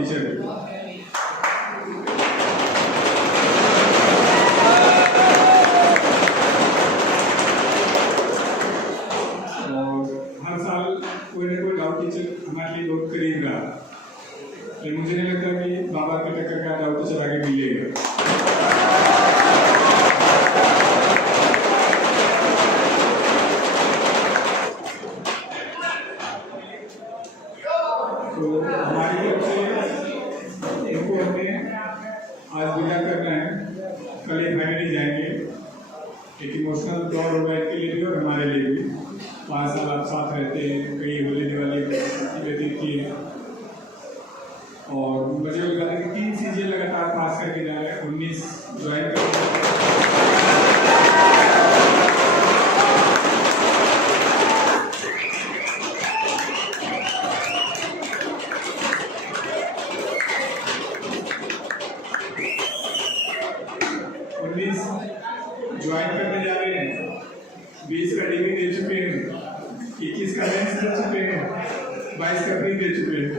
Teacher. हर साल कोई ना कोई डाउट टीचर हमारे लिए बहुत करीब रहा, लेकिन मुझे नहीं लगता कि बाबा की टक्कर का डाउट टीचर आगे मिलेगा। तो हमारी तरफ से इनको हमें आज विदा करना है, कल ये फैमिली जाएंगे। एक इमोशनल दौर होगा इनके लिए भी और हमारे लिए भी। 5 साल आप साथ रहते हैं, कई होली दिवाली व्यतीत की, और मुझे लगा कि 3 चीजें लगातार पास करके जा रहे हैं। 19 ज्वाइन कर 19 ज्वाइन करने जा रहे हैं, 20 का डिग्री दे चुके हैं, 21 का मेंस दे चुके हैं, 22 का प्री दे चुके हैं।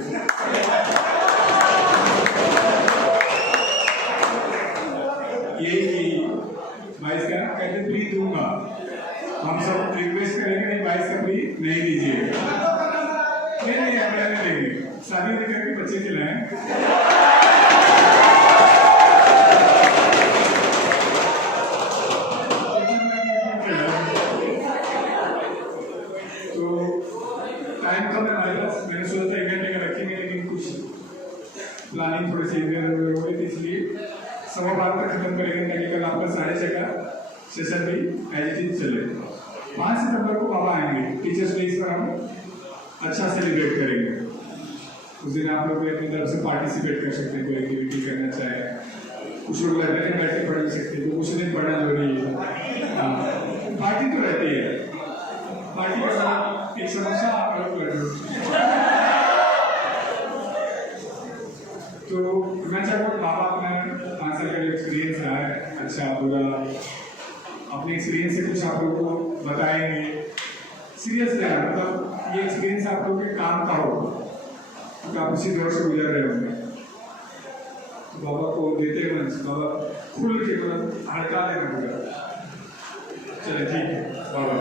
ये कि 22 का कहते प्री दूंगा, हम सब रिक्वेस्ट करेंगे नहीं 22 का प्री नहीं दीजिएगा। नहीं अगला नहीं देंगे, शादी करके बच्चे खिलाएं। टाइम कम है हमारे पास, मैंने सोचा था 1 घंटे का रखेंगे, लेकिन कुछ प्लानिंग थोड़ी सी इधर उधर हो गई थी, इसलिए 12:15 तक खत्म करेंगे ताकि कल आपका 6:30 का सेशन भी एज इट इज चले। 5 सितंबर को बाबा आएंगे, टीचर्स डे पर हम अच्छा सेलिब्रेट करेंगे। उस दिन आप लोग अपनी तरफ से पार्टिसिपेट कर सकते हैं, कोई एक्टिविटी करना चाहे। कुछ लोग लाइब्रेरी में बैठ के पढ़ भी सकते हैं, तो कुछ दिन पढ़ना जरूरी है। पार्टी तो रहती है, पार्टी के साथ एक समस्या आप लोग कर रहे हो। तो मैं चाहता हूँ बाबा अपना 5 साल का जो एक्सपीरियंस रहा है, अच्छा बुरा, अपने एक्सपीरियंस से कुछ आप लोगों को बताएंगे। सीरियस रहना, मतलब ये एक्सपीरियंस आप लोगों के काम का हो, क्योंकि आप उसी दौर से गुजर रहे होंगे। तो बाबा को देते हुए बाबा खुल के मतलब हड़का देना पूरा। चले ठीक है बाबा।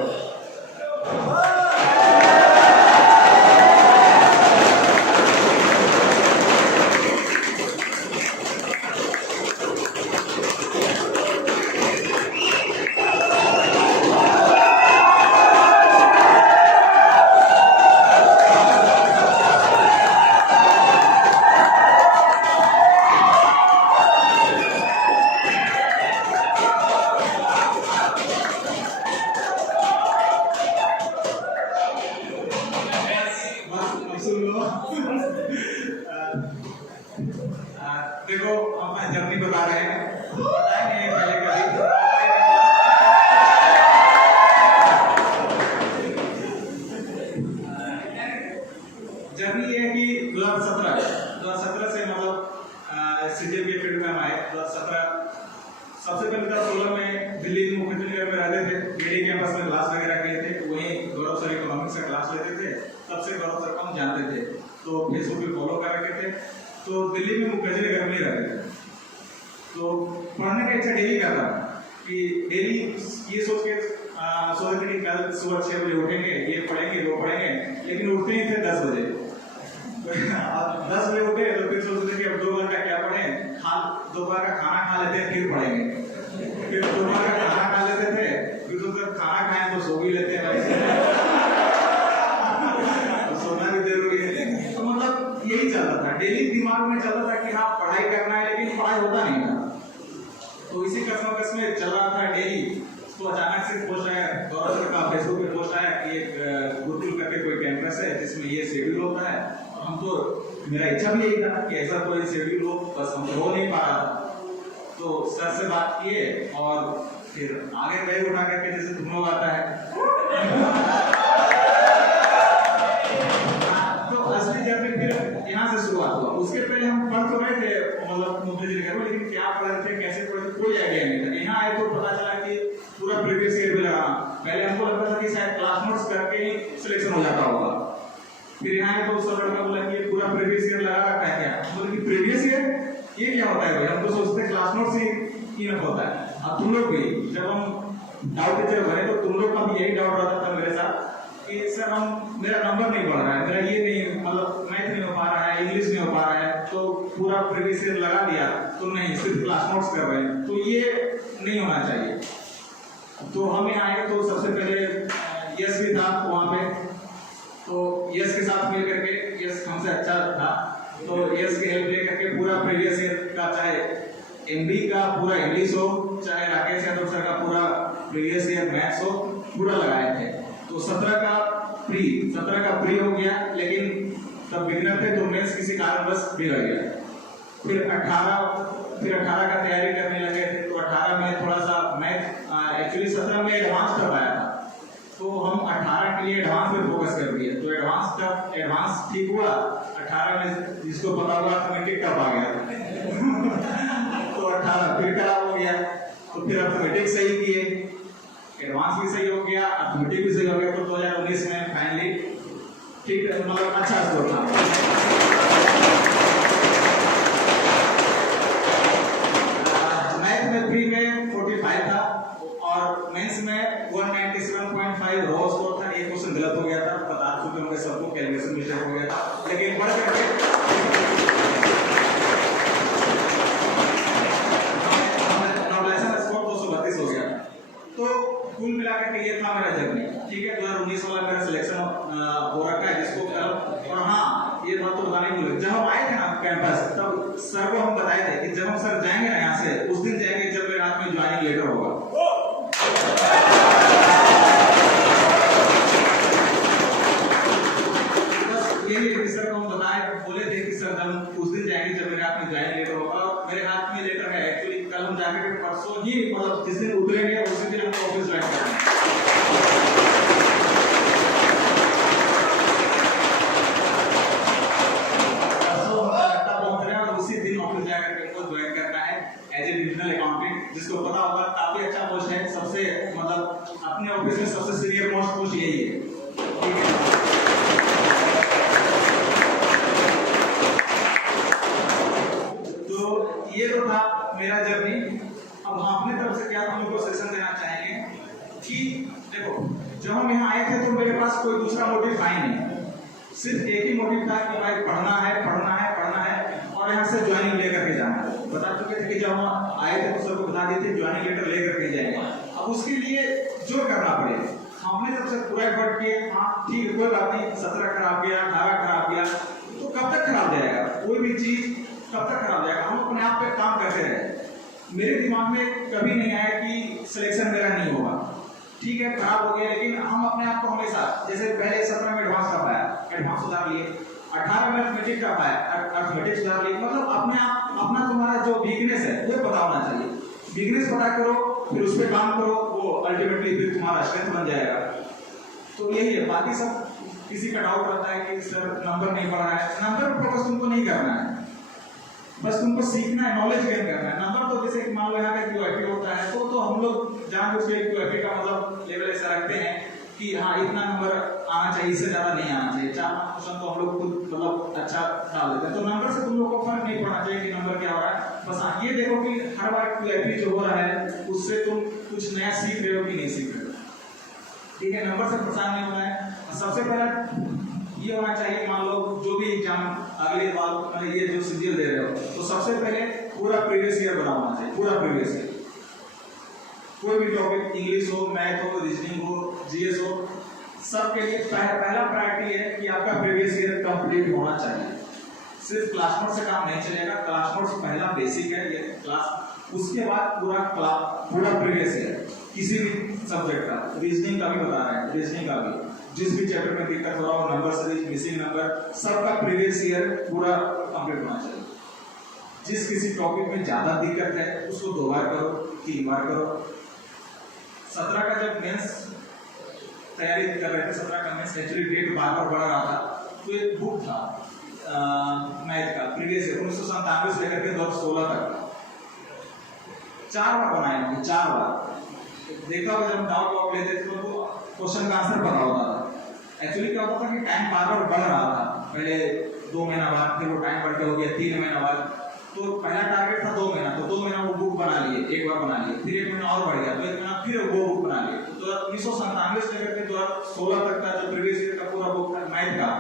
देखो अपना जर्नी बता रहे हैं, बताएंगे पहले कभी जर्नी ये है कि 2017 से मतलब सीजीएल के फील्ड में हम आए। 2017 सबसे पहले 2016 में दिल्ली के मुख्य नगर में रहते थे, बीडी कैंपस में क्लास वगैरह किए थे, वहीं गौरव सर इकोनॉमिक्स का क्लास लेते थे। तब से गौरव सर को हम जानते थे, तो फेसबुक पे फॉलो कर रखे थे। तो दिल्ली में मुखर्जी नगर में रहते थे, तो पढ़ने का इच्छा डेली करता कि डेली ये सोच के सोचते कि कल सुबह 6 बजे उठेंगे, ये पढ़ेंगे वो पढ़ेंगे, लेकिन उठते ही थे 10 बजे। 10 बजे उठे तो फिर सोचते कि अब 2 घंटा क्या पढ़ें, दोपहर का खाना खा लेते हैं फिर पढ़ेंगे, फिर दोपहर का खाना खा लेते थे, फिर तो खाना खाएं तो सो भी लेते हैं, तो सोना भी जरूरी है। तो मतलब यही चलता था, डेली दिमाग में चलता था कि हाँ पढ़ाई करना है, लेकिन पढ़ाई होता नहीं था। तो इसी कसमकस में चल रहा था डेली। तो अचानक से पोस्ट आया, गौरव सर का फेसबुक पे पोस्ट आया कि एक गुरुकुल करके कोई कैंपस है जिसमें ये शेड्यूल होता है। हम तो मेरा इच्छा भी यही था कि ऐसा कोई शेड्यूल हो, बस हम हो नहीं पा रहा। तो सर से बात किए और फिर आगे पैर उठा करके जैसे तुम लोग आता है तो असली जर्नी फिर यहाँ से शुरुआत हुआ। उसके पहले हम पढ़ तो रहे थे मतलब मुखर्जी नगर में, लेकिन क्या पढ़ रहे थे कैसे पढ़ रहे थे कोई आइडिया नहीं था। यहाँ आए तो पता चला कि पूरा प्रीवियस ईयर भी लगा। पहले हमको लगता था कि शायद क्लास नोट्स करके ही सिलेक्शन हो जाता होगा, फिर यहाँ आए तो उस लड़का बोला कि पूरा प्रीवियस ईयर लगा रखा है क्या, बोले कि है भाई, हम तो सोचते हैं क्लास नोट से इनफ होता है। अब तुम लोग भी जब हम डाउट जब भरे तो तुम लोग का भी यही डाउट रहता था मेरे साथ कि सर हम मेरा नंबर नहीं बढ़ रहा है, मेरा ये नहीं मतलब मैथ नहीं हो पा रहा है, इंग्लिश नहीं हो पा रहा है, तो पूरा प्रीवियस ईयर लगा दिया तो नहीं सिर्फ क्लास नोट्स कर रहे हैं, तो ये नहीं होना चाहिए। तो हम यहाँ आए तो सबसे पहले यस भी था वहाँ पे, तो यस के साथ मिल करके, यस हमसे अच्छा था तो यस की हेल्प ले करके पूरा प्रीवियस ईयर का, चाहे एमबी का पूरा इंग्लिश हो, चाहे राकेश यादव सर का पूरा प्रीवियस ईयर मैथ्स हो, पूरा लगाए थे। तो 17 का प्री हो गया, लेकिन तब बिगनर थे तो मेंस किसी कारणवश बिगड़ गया। फिर 18 का तैयारी करने लगे थे, तो 18 में थोड़ा सा मैथ एक्चुअली 17 में एडवांस टफ आया था, तो हम 18 के लिए एडवांस पे फोकस कर दिए, तो एडवांस ठीक हुआ। 18 में जिसको पता हुआ अर्थमेटिक टफ आ गया तो 18 फिर खराब हो गया, तो फिर अर्थमेटिक सही किए, एडवांस भी सही हो गया, अर्थमेटिक भी सही हो गया, तो 2019 में फाइनली ठीक मतलब अच्छा स्कोर था। मैथ में प्री में 45 था और मेंस में 197.5 रॉ स्कोर था। एक क्वेश्चन गलत हो गया था, बता चुके होंगे सबको, कैलकुलेशन मिस्टेक हो गया था, लेकिन बढ़ करके नॉर्मलाइजेशन स्कोर 232 हो गया। तो कुल मिलाकर के ये था मेरा जर्नी, ठीक है। 2019 वाला मेरा सिलेक्शन हो रखा है जिसको कल। और हाँ, ये बात तो बताने भूल, जब हम आए थे ना कैंपस, तब सर को हम बताए थे कि जब हम सर जाएंगे ना यहाँ से, उस दिन जाएंगे जब मेरे हाथ में ज्वाइनिंग लेटर होगा। बस यही है कि सर को हम बताए, बोले थे कि सर जब उस दिन जाएंगे जब मेरे हाथ में ज्वाइनिंग लेटर होगा, और मेरे हाथ में लेटर है एक्चुअली। कल हम जाकर परसों ही मतलब जिस दिन उतरेंगे उसी दिन हम ऑफिस ज्वाइन करेंगे। जिसको पता होगा काफी अच्छा पोस्ट है, सबसे मतलब अपने ऑफिस में सबसे सीनियर मोस्ट पोस्ट यही है, ठीक है। तो ये तो था मेरा जर्नी। अब हम अपने तरफ से क्या हम लोग को सेशन देना चाहेंगे कि देखो, जब हम यहाँ आए थे तो मेरे पास कोई दूसरा मोटिव था ही नहीं, सिर्फ एक ही मोटिव था कि भाई पढ़ना है और यहाँ से ज्वाइनिंग लेकर के जाना है। बता चुके थे कि जब हम आए थे तो सबको बता दिए थे ज्वाइनिंग लेटर लेकर के जाएंगे। अब उसके लिए जो करना पड़ेगा, हमने सबसे पूरा एफर्ट किए। हाँ ठीक है, कोई बात नहीं, 17 खराब गया, 18 खराब गया, तो कब तक खराब जाएगा कोई भी चीज, कब तक खराब जाएगा? हम अपने आप पे काम करते रहे। मेरे दिमाग में कभी नहीं आया कि सिलेक्शन मेरा नहीं होगा, ठीक है खराब हो गया, लेकिन हम अपने आप को हमेशा, जैसे पहले 17 में एडवांस का पाया, एडवांस सुधार लिए, 18 में अर्थमेटिक का पाया, अर्थमेटिक सुधार लिए। मतलब अपने आप अपना तुम्हारा जो वीकनेस है वो पता होना चाहिए, वीकनेस पता करो, फिर उस पर काम करो, वो अल्टीमेटली फिर तुम्हारा स्ट्रेंथ बन जाएगा। तो यही है। बाकी सब किसी का डाउट रहता है कि सर नंबर नहीं पढ़ रहा है, नंबर पर फोकस तुमको नहीं करना है, बस तुमको सीखना है, नॉलेज गेन करना है। नंबर तो जैसे कि मान लो यहाँ का क्यूआईपी होता है, तो हम लोग जानबूझ के क्यूआईपी का मतलब लेवल ऐसा रखते हैं कि हाँ इतना नंबर आना चाहिए, इससे ज्यादा नहीं आना चाहिए। 4-5 क्वेश्चन तो हम लोग खुद मतलब अच्छा डाल देते हैं, तो नंबर से तुम लोग को फर्क नहीं पड़ना चाहिए कि नंबर क्या हो रहा है। बस हाँ ये देखो कि हर बार क्यूआईपी जो हो रहा है उससे तुम कुछ नया सीख रहे हो कि नहीं सीख रहे हो, ठीक है। नंबर से परेशान नहीं होना है। सबसे पहला ये होना चाहिए, मान लो जो भी एग्जाम अगले बार मतलब ये जो सीजीएल दे रहे हो, तो सबसे पहले पूरा प्रीवियस ईयर बना होना चाहिए, पूरा प्रीवियस ईयर। कोई भी टॉपिक, इंग्लिश हो, मैथ हो, रीजनिंग हो, जीएस हो, सबके लिए पहला प्रायोरिटी है कि आपका प्रीवियस ईयर कंप्लीट होना चाहिए। सिर्फ क्लास नोट से काम नहीं चलेगा, क्लास नोट्स पहला बेसिक है ये क्लास, उसके बाद पूरा प्रीवियस ईयर किसी भी सब्जेक्ट का, रीजनिंग का भी बता रहे हैं, रीजनिंग का भी जिस भी चैप्टर में दिक्कत हो रहा हो, नंबर सीरीज, मिसिंग नंबर, सबका प्रीवियस ईयर पूरा कंप्लीट होना चाहिए। जिस किसी टॉपिक में ज्यादा दिक्कत है उसको 2 बार करो, 3 बार करो। 17 का जब मेंस तैयारी कर रहे थे, 17 का मेंस एक्चुअली डेट बार बढ़ रहा था, तो एक बुक था मैथ का प्रीवियस ईयर 1997 से लेकर के 2016 तक 4 बार बनाए होंगे, 4 बार देखा होगा। जब डाउट लेते थे तो क्वेश्चन का आंसर पता होता था। एक्चुअली क्या होता था कि टाइम बार बार बढ़ रहा था, पहले 2 महीना बाद, फिर वो टाइम बढ़ के हो गया 3 महीना बाद, तो पहला टारगेट था 2 महीना, तो 2 महीना वो बुक बना लिए, एक बार बना लिए, फिर 1 महीना और बढ़ गया तो 1 महीना फिर वो बुक बना लिए। तो 1997 से लेकर के 2016 तक का जो प्रीवियस ईयर का पूरा बुक था मैथ का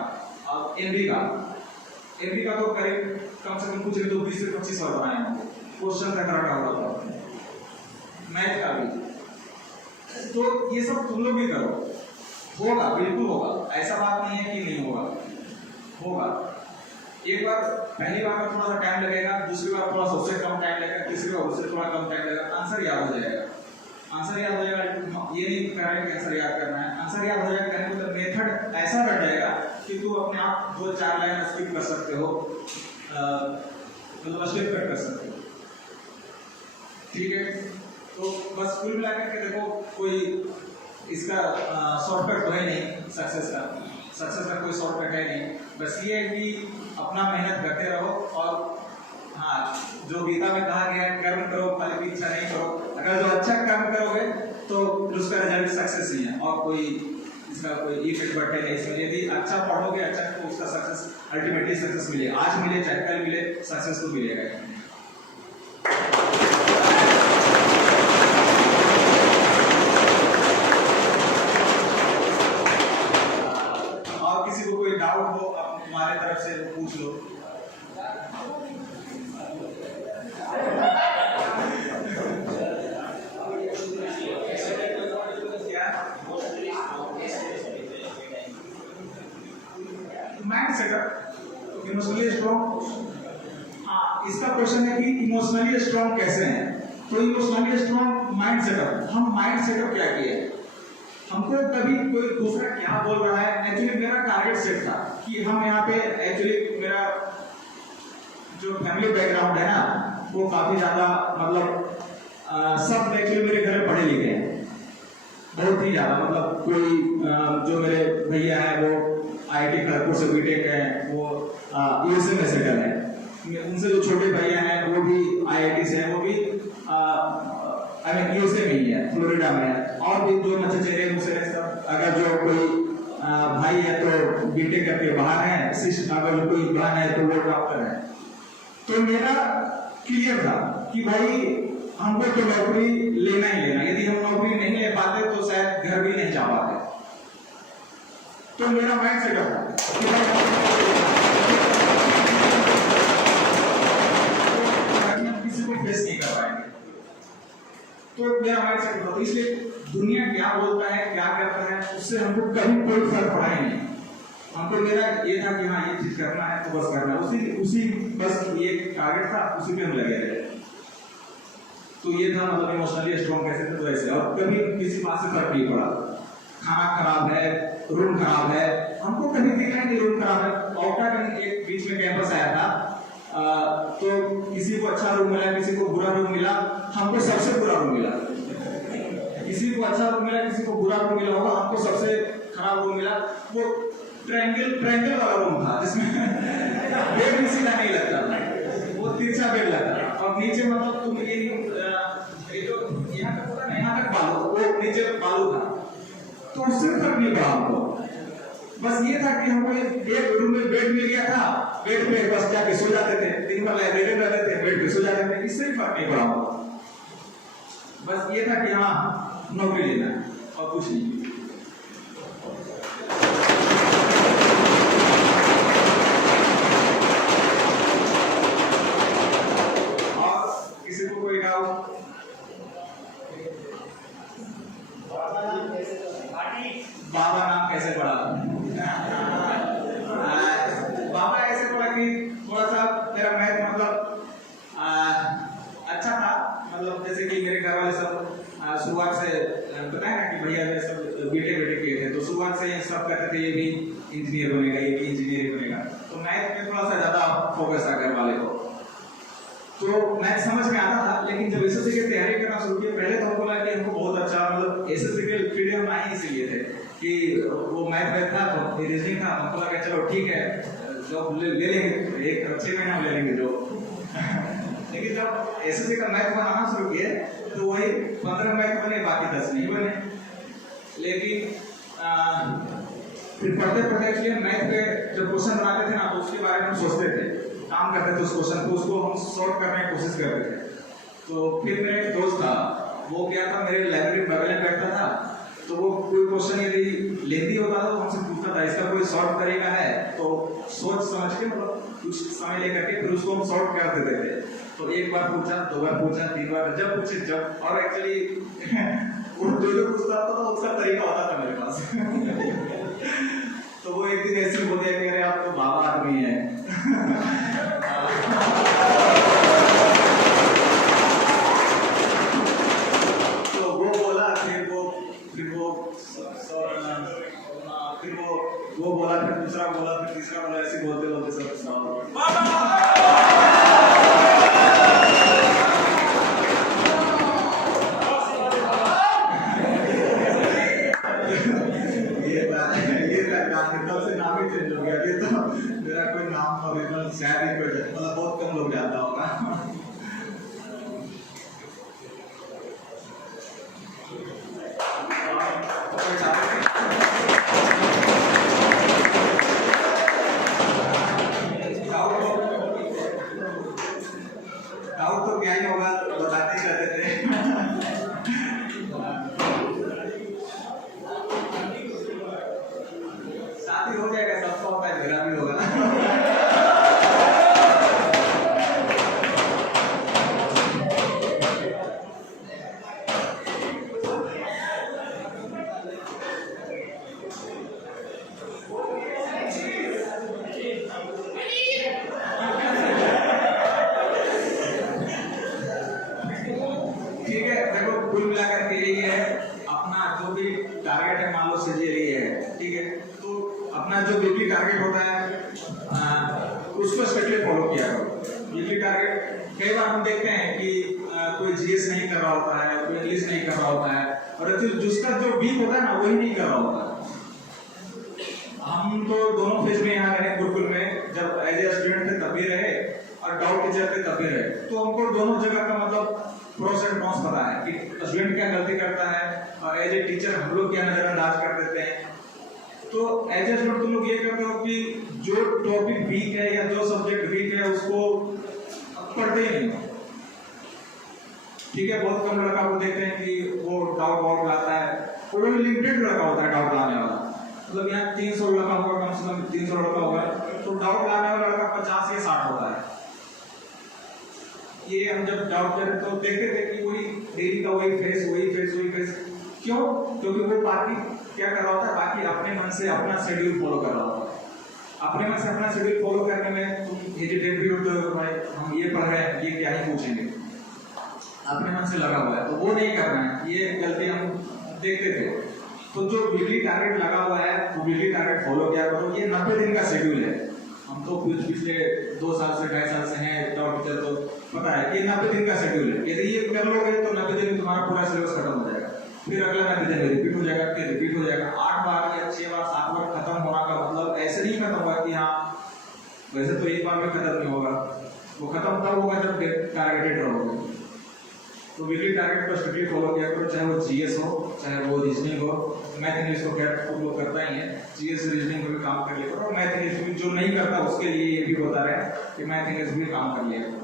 और एमबी का तो करीब कम से कम कुछ नहीं तो 20 से 25 बार बनाए होंगे, क्वेश्चन तक रखा हुआ था मैथ का भी। तो ये सब तुम लोग भी करो, होगा, बिल्कुल होगा, ऐसा बात नहीं है कि नहीं होगा। एक बार पहली बार में थोड़ा सा टाइम लगेगा, दूसरी बार थोड़ा सा उससे कम टाइम लगेगा, तीसरी बार उससे थोड़ा कम टाइम लगेगा, आंसर याद हो जाएगा। ये नहीं कह रहे कि आंसर याद करना है, आंसर याद हो जाएगा, कहने मतलब मेथड ऐसा बैठ जाएगा कि तू अपने आप 2-4 लाइन स्किप कर सकते हो, मतलब स्किप कर सकते हो, ठीक है। तो बस कुल मिलाकर के देखो, कोई इसका शॉर्टकट तो है नहीं सक्सेस का कोई शॉर्टकट है नहीं, बस ये है कि अपना मेहनत करते रहो। और हाँ, जो गीता में कहा गया है कर्म करो फल की इच्छा नहीं करो, अगर जो अच्छा कर्म करोगे तो उसका रिजल्ट सक्सेस ही है, और कोई इसका कोई इफेक्ट बढ़े नहीं इसमें। यदि अच्छा पढ़ोगे अच्छा तो उसका सक्सेस अल्टीमेटली सक्सेस मिले, आज मिले चाहे कल मिले, सक्सेस तो मिलेगा। कोई डाउट हो आप तुम्हारे तरफ से पूछ लो। माइंड सेटअप इमोशनली स्ट्रॉन्ग, हाँ इसका क्वेश्चन है कि इमोशनली स्ट्रॉन्ग कैसे हैं। तो इमोशनली स्ट्रॉन्ग माइंड सेटअप, हम माइंड सेटअप क्या किए, हमको कभी कोई दूसरा क्या बोल रहा है, एक्चुअली मेरा टारगेट सेट था कि हम यहाँ पे, एक्चुअली मेरा जो फैमिली बैकग्राउंड है ना वो काफी ज्यादा, मतलब सब एक्चुअली मेरे घर में पढ़े लिखे हैं, बहुत ही ज्यादा, मतलब कोई जो मेरे भैया है वो IIT खड़गपुर से बीटेक है, वो USA में सेटल है, उनसे जो छोटे भैया हैं वो भी IIT से है, वो भी USA में ही है, फ्लोरिडा में है, और भी दो चचेरे मुझसे सब, अगर जो कोई भाई है तो बीटेक करके बाहर है, अगर जो कोई बहन है तो वो डॉक्टर है। तो मेरा क्लियर था कि भाई हमको तो नौकरी लेना ही लेना, यदि हम नौकरी नहीं ले पाते तो शायद घर भी नहीं जा पाते। तो मेरा माइंड सेटअप था किसी को फेस नहीं कर पाएंगे, तो मेरा माइंड सेटअप था। तो इसलिए दुनिया क्या बोलता है क्या करता है उससे हमको कभी कोई फर्क पड़ा ही नहीं। हमको मेरा ये था कि हाँ ये चीज करना है तो बस करना है, उसी बस ये टारगेट था, उसी पे हम लगे रहे। तो ये था मतलब इमोशनली स्ट्रॉन्ग कैसे थे, तो ऐसे, और कभी किसी बात से फर्क नहीं पड़ा। खाना खराब है, रूम खराब है, हमको कभी दिखा नहीं रूम खराब है। औटा कहीं एक बीच में कैंपस आया था, तो किसी को अच्छा रूम मिला, किसी को बुरा रूम मिला, हमको सबसे बुरा रूम मिला। किसी को अच्छा रूम मिला, किसी को बुरा रूम मिला होगा, हमको सबसे खराब रूम मिला। वो ट्रायंगल वाला रूम था जिसमें बेड भी सीधा नहीं लगता था, वो तिरछा बेड लगता था, और नीचे मतलब तुम ये जो यहाँ तक होता ना, यहाँ तक बालू, वो नीचे बालू था, तो उससे फर्क नहीं पड़ा हमको। बस ये था कि हमको एक रूम में बेड मिल गया था, बेड पे बस जाके सो जाते थे, दिन भर लाइब्रेरी में रहते थे, बेड पे सो जाते थे, इससे फर्क नहीं पड़ा हमको। बस ये था कि हाँ नौकरी लेना है और कुछ नहीं। बाबा नाम कैसे पड़ा? बाबा ऐसे पड़ा कि थोड़ा सा मेरा मैथ मतलब अच्छा था, मतलब जैसे कि मेरे घर वाले सब शुरुआत से बताया ना कि भैया मेरे सब बीटेक किए थे, तो शुरुआत से सब कहते थे ये भी इंजीनियर बनेगा, ये भी इंजीनियर बनेगा, तो मैथ में थोड़ा सा ज्यादा फोकस था घर वाले को। तो मैथ समझ में आता था, लेकिन जब एसएससी की तैयारी करना शुरू किया, पहले तो हमको लगा कि हमको बहुत अच्छा, मतलब एसएससी के फील्ड में आए इसलिए थे कि वो मैथ था तो रीजनिंग था, हमको लगा चलो ठीक है जॉब ले लेंगे, एक 6 महीना में ले लेंगे जॉब। लेकिन जब एसएससी का मैथ बनाना शुरू किए तो वही 15 मैथ बने, बाकी 10 नहीं बने। लेकिन फिर पढ़ते पढ़ते एक्चुअली मैथ पे जब क्वेश्चन बनाते थे ना तो उसके बारे में हम सोचते थे काम करते थे उस क्वेश्चन को, उसको हम सॉल्व करने की कोशिश करते थे। तो फिर मेरा एक दोस्त था, वो क्या था, मेरे लाइब्रेरी बगल में बैठता था, तो वो कोई क्वेश्चन यदि लेंदी होता था तो हमसे पूछता था इसका कोई सॉल्व तरीका है, तो सोच समझ के मतलब कुछ समय लेकर के फिर उसको हम सॉल्व कर देते थे। तो एक बार पूछा, 2 बार पूछा, 3 बार, जब पूछे जब, और एक्चुअली वो जो पूछता था उसका तरीका होता था मेरे पास। तो वो एक दिन ऐसे बोल दिया कि अरे आप तो बाबा आदमी है। तो वो बोला, वो बोला, फिर दूसरा बोला, फिर तीसरा बोला, ऐसे बोलते बोलते सब तब से नाम ही चेंज हो गया। अभी तो मेरा कोई नाम ओरिजिनल शायद ही कोई, मतलब बहुत कम लोग जानता होगा। डाउट तो क्या ही होगा, बताते ही रहते थे। शादी हो जाएगा, सबका होता है, मेरा भी होगा। ठीक है, देखो कुल मिलाकर के यही है, अपना जो भी टारगेट है, मान लो सर्जरी है, ठीक है, तो अपना जो वीकली टारगेट होता है उसको स्ट्रिक्टली फॉलो किया करो। वीकली टारगेट, कई बार हम देखते हैं कि कोई जीएस नहीं कर रहा होता है, कोई इंग्लिश नहीं कर रहा होता है, और जिसका जो वीक होता है ना वही नहीं कर रहा होता है। हम तो दोनों फेज में यहाँ रहे गुरुकुल में, जब एज ए स्टूडेंट थे तब भी रहे और डाउट टीचर थे तब भी रहे, तो हमको दोनों जगह का मतलब प्रोस एंड कॉन्स पता है कि स्टूडेंट क्या गलती करता है और एज ए टीचर हम लोग क्या नजरअंदाज कर देते हैं। तो एज ए स्टूडेंट तुम लोग ये करते हो कि जो टॉपिक वीक है या जो सब्जेक्ट वीक है उसको पढ़ते ही नहीं, ठीक है। बहुत कम लड़का को देखते हैं कि वो डाउट लाता है, वो लिमिटेड लड़का होता है डाउट लाने वाला, मतलब यहाँ 300 लड़का होगा, कम से कम 300 लड़का होगा, तो डाउट लाने वाला लड़का 50 या 60 होता है। ये हम जब डाउट करें तो देखते थे कि वही डेली का वही फेस, क्यों? क्योंकि वो बाकी क्या कर रहा होता है, बाकी अपने मन से अपना शेड्यूल फॉलो कर रहा होता है। अपने मन से अपना शेड्यूल फॉलो करने में तुम हेजिटेट भी होते हो, भाई हम ये पढ़ रहे हैं, ये क्या ही पूछेंगे, अपने मन से लगा हुआ है, तो वो नहीं करना है। ये गलती हम देखते थे। तो जो वीकली टारगेट लगा हुआ है वो वीकली टारगेट फॉलो किया करो। ये 90 दिन का शेड्यूल है। हम तो पिछले 2 साल से 2.5 साल से हैं डाउट टीचर, तो पता है कि 90 दिन का शेड्यूल है। यदि ये कर लोगे तो 90 दिन में तुम्हारा पूरा सिलेबस खत्म हो जाएगा, फिर अगला 90 दिन रिपीट हो जाएगा, फिर रिपीट हो जाएगा। 8 बार या 6 बार 7 बार खत्म होना का मतलब ऐसे नहीं खत्म होगा कि हाँ वैसे तो एक बार में खत्म नहीं होगा, वो खत्म तब होगा जब टारगेटेड रहोगे। तो वीकली टारगेट को स्ट्रिक्टली फॉलो किया करो, चाहे वो जीएस हो, चाहे वो रीजनिंग हो। मैथ इंग्लिश को क्या फॉलो करता ही है, जीएस रीजनिंग को भी काम कर लिया करो। मैथ इंग्लिश भी जो नहीं करता उसके लिए ये भी बता रहे हैं कि मैथ इंग्लिश भी काम कर लिया करो।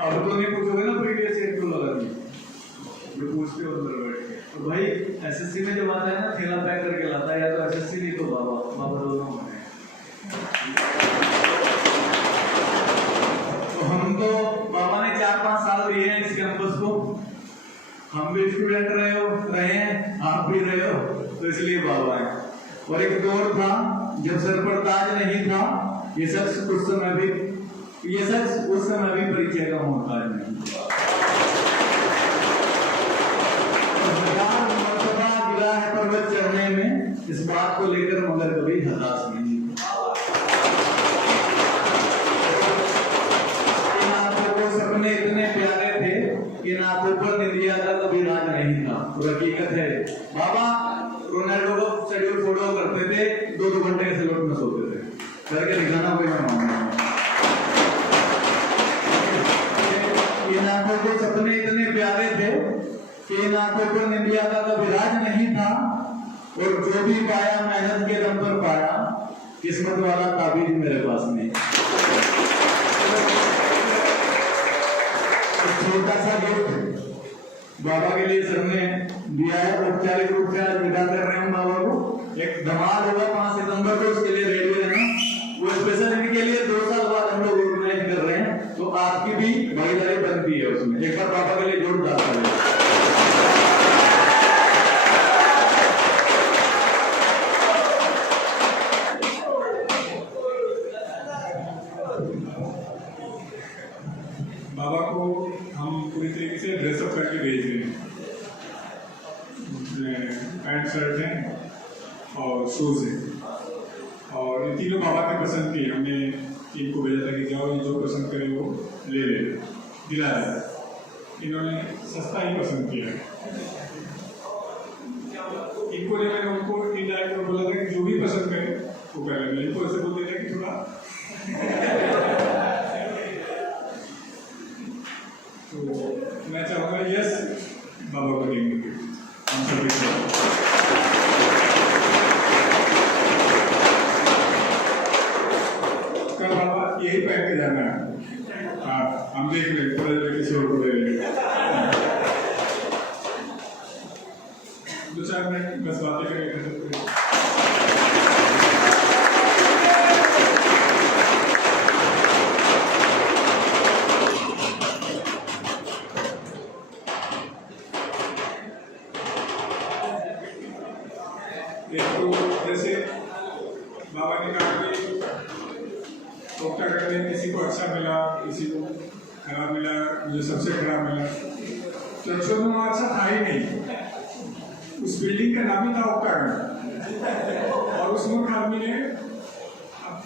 अब तो नहीं पूछोगे ना प्रीवियस ईयर को लगा दी, जो पूछते हो अंदर बैठ के। तो भाई एसएससी में जब आता है ना, थैला पैक करके लाता है, या तो एसएससी नहीं तो बाबा दोनों होते हैं। तो हम तो बाबा ने 4-5 साल दिए हैं इस कैंपस को, हम भी स्टूडेंट रहे हैं, आप भी रहे हो, तो इसलिए बाबा है। और एक दौर था जब सर पर ताज नहीं था, ये शख्स उस समय भी परिचय का मोहताज नहीं। गिरा है पर्वत चढ़ने में, इस बात को लेकर मगर कभी हताश नहीं। सपने इतने प्यारे थे कि आंखों पर निंदिया का कभी राज नहीं था। तो हकीकत है, बाबा रोनाल्डो को शेड्यूल फॉलो करते थे, 2-2 घंटे के स्लॉट में सोते थे, करके दिखाना कोई मैं मानूंगा। इन आंखों के सपने इतने प्यारे थे कि इन आंखों पर निंदिया का कभी राज नहीं था। और जो भी पाया मेहनत के दम पर पाया, किस्मत वाला ताबीज मेरे पास नहीं। एक छोटा सा गिफ्ट बाबा के लिए सर ने दिया है, औपचारिक रूप से आज विदा कर रहे हैं बाबा को। एक धमाल होगा 5 सितंबर को, उसके लिए रेडी रहना। वो स्पेशल इनके लिए 2 साल बाद हम लोग ऑर्गेनाइज कर रहे हैं, तो आपकी भी भागीदारी बनती है उसमें। एक बार बाबा के लिए जोरदार तालियां। बाबा को हम पूरी तरीके से ड्रेसअप करके भेज रहे हैं। पैंट शर्ट है और शूज है, और ये तीनों बाबा के पसंद की। हमने टीम को भेजा था कि जाओ ये जो पसंद करे वो ले ले, दिलाया। इन्होंने सस्ता ही पसंद किया। इनको जब मैंने उनको इनडायरेक्ट में बोला था कि जो भी पसंद करे वो कर लेना, इनको ऐसे बोल देता कि थोड़ा तो मैं चाहूँगा यस बाबा को देंगे हम सभी को। कल बाबा यही पहन के जाना है। हाँ, हम देख लेंगे, पूरे किसी और को दे लेंगे। 2-4 मिनट बस बातें करेंगे। तो जैसे बाबा ने कहा कि डॉक्टर करने किसी को अच्छा मिला, किसी को खराब मिला, मुझे सबसे खराब मिला। तो एक्चुअल में अच्छा था ही नहीं। उस बिल्डिंग का नाम ही था ऑक्टागन, और उस मूर्ख आदमी ने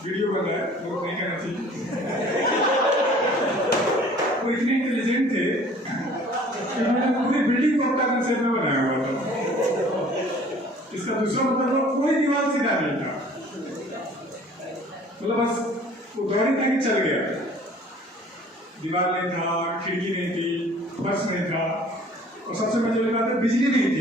वीडियो बनाया, वो नहीं कहना चाहिए। वो इतने इंटेलिजेंट थे कि उन्होंने पूरी बिल्डिंग को ऑक्टागन शेप में बनाया हुआ था। इसका दूसरा मतलब कोई दीवार सीधा नहीं था, मतलब बस वो दौड़ी था कि चल गया। दीवार नहीं था, खिड़की नहीं थी, फर्श नहीं था, और सबसे मजे वाली बात है बिजली नहीं थी।